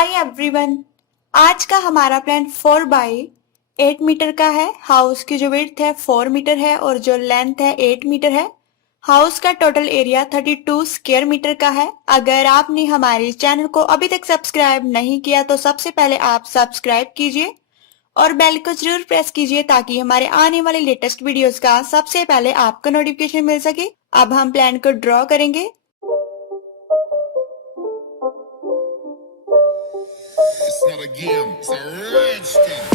Hi everyone. आज का हमारा प्लान 4 बाई 8 मीटर का है। हाउस की जो विड्थ है 4 मीटर है और जो लेंथ है 8 मीटर है। हाउस का टोटल एरिया 32 स्क्वायर मीटर का है। अगर आपने हमारे चैनल को अभी तक सब्सक्राइब नहीं किया तो सबसे पहले आप सब्सक्राइब कीजिए और बेल को जरूर प्रेस कीजिए ताकि हमारे आने वाले लेटेस्ट वीडियोस का सबसे पहले आपको नोटिफिकेशन मिल सके। अब हम प्लान को ड्रॉ करेंगे। It's not a game, it's a rich thing.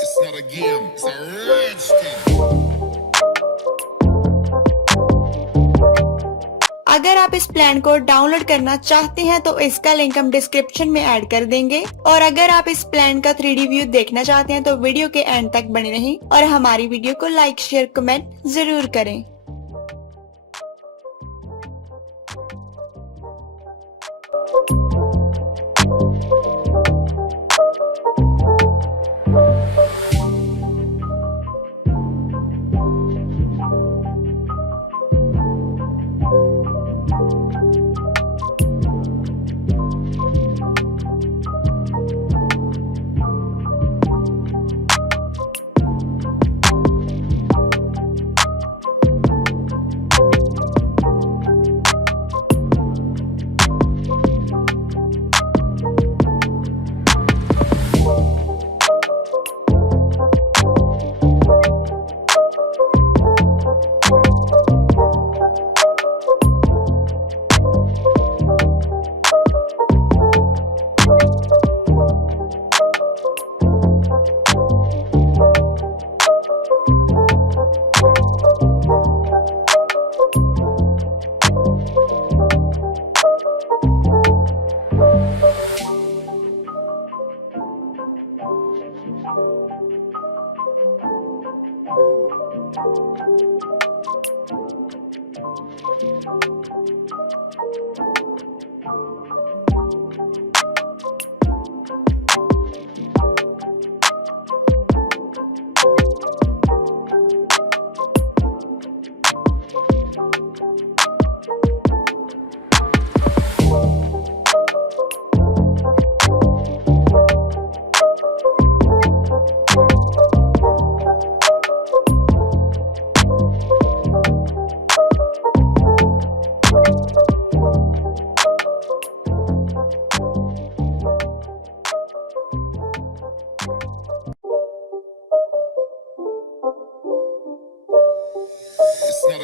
It's not a game, it's a rich thing. अगर आप इस प्लान को डाउनलोड करना चाहते हैं तो इसका लिंक हम डिस्क्रिप्शन में ऐड कर देंगे। और अगर आप इस प्लान का 3D व्यू देखना चाहते हैं तो वीडियो के एंड तक बने रहें और हमारी वीडियो को लाइक शेयर कमेंट जरूर करें।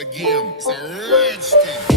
again. It's a rich thing.